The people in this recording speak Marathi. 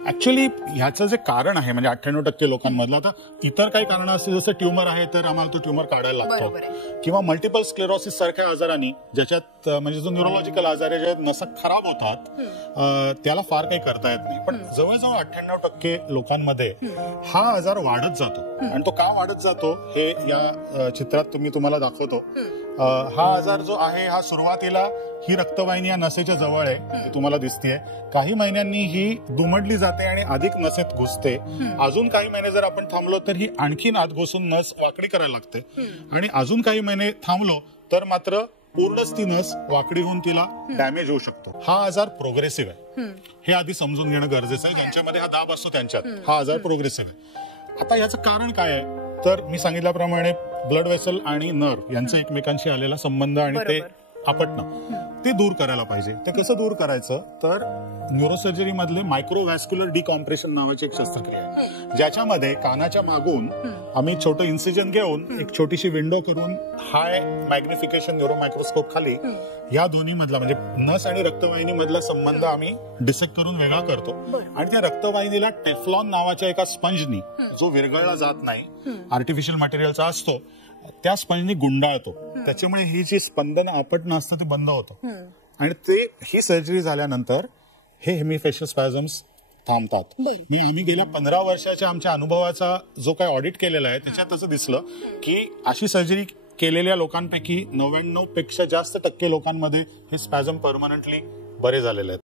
ऍक्च्युअली ह्याचं जे कारण आहे म्हणजे 98% लोकांमधलं, आता इतर काही कारण असतील जसं ट्युमर आहे तर आम्हाला तो ट्युमर काढायला लागतो, किंवा मल्टिपल स्क्लेरोसिस सारख्या आजारांनी ज्याच्यात म्हणजे जो न्यूरोलॉजिकल आजार आहे ज्यात नसा खराब होतात त्याला फार काही करता येत नाही. पण जवळजवळ 98% लोकांमध्ये हा आजार वाढत जातो. आणि तो का वाढत जातो हे या चित्रात तुम्हाला दाखवतो. हा आजार जो आहे हा सुरुवातीला ही रक्तवाहिनी या नसेच्या जवळ आहे, ती तुम्हाला दिसतेय. काही महिन्यांनी ही दुमडली जाते आणि अधिक नसेत घुसते. अजून काही महिने जर आपण थांबलो तर ही आणखीन आत घुसून नस वाकडी करायला लागते. आणि अजून काही महिने थांबलो तर मात्र पूर्णच ती नस वाकडी होऊन तिला डॅमेज होऊ शकतो. हा आजार प्रोग्रेसिव्ह आहे, हे आधी समजून घेणं गरजेचं आहे. ज्यांच्यामध्ये हा दाब असतो त्यांच्यात हा आजार प्रोग्रेसिव्ह आहे. आता याचं कारण काय आहे तर मी सांगितल्याप्रमाणे ब्लड वेसल आणि नर्व यांचा एकमेकांशी आलेला संबंध आणि ते आपटणं ते दूर करायला पाहिजे. ते कसं दूर करायचं तर न्यूरोसर्जरी मधले मायक्रोव्हॅस्क्युलर डिकॉम्प्रेशन नावाची एक शस्त्रक्रिया आहे, ज्याच्यामध्ये कानाच्या मागून आम्ही छोटं इन्सिजन घेऊन एक छोटीशी विंडो करून हाय मॅग्निफिकेशन न्यूरो मायक्रोस्कोप खाली या दोन्ही मधला म्हणजे नस आणि रक्तवाहिनी मधला संबंध आम्ही डिसेक्ट करून वेगळा करतो. आणि त्या रक्तवाहिनीला टेफ्लॉन नावाच्या एका स्पंजनी, जो विरघळला जात नाही, आर्टिफिशियल मटेरियलचा असतो, त्या स्पंजनी गुंडाळतो. त्याच्यामुळे ही जी स्पंदन आपटणं असतं ते बंद होतं. आणि ते ही सर्जरी झाल्यानंतर हे हेमिफेशियल स्पॅझम्स थांबतात. आम्ही गेल्या 15 वर्षाच्या आमच्या अनुभवाचा जो काही ऑडिट केलेला आहे त्याच्यात असं दिसलं की अशी सर्जरी केलेल्या लोकांपैकी 99% जास्त लोकांमध्ये हे स्पॅझम परमनंटली बरे झालेले आहेत.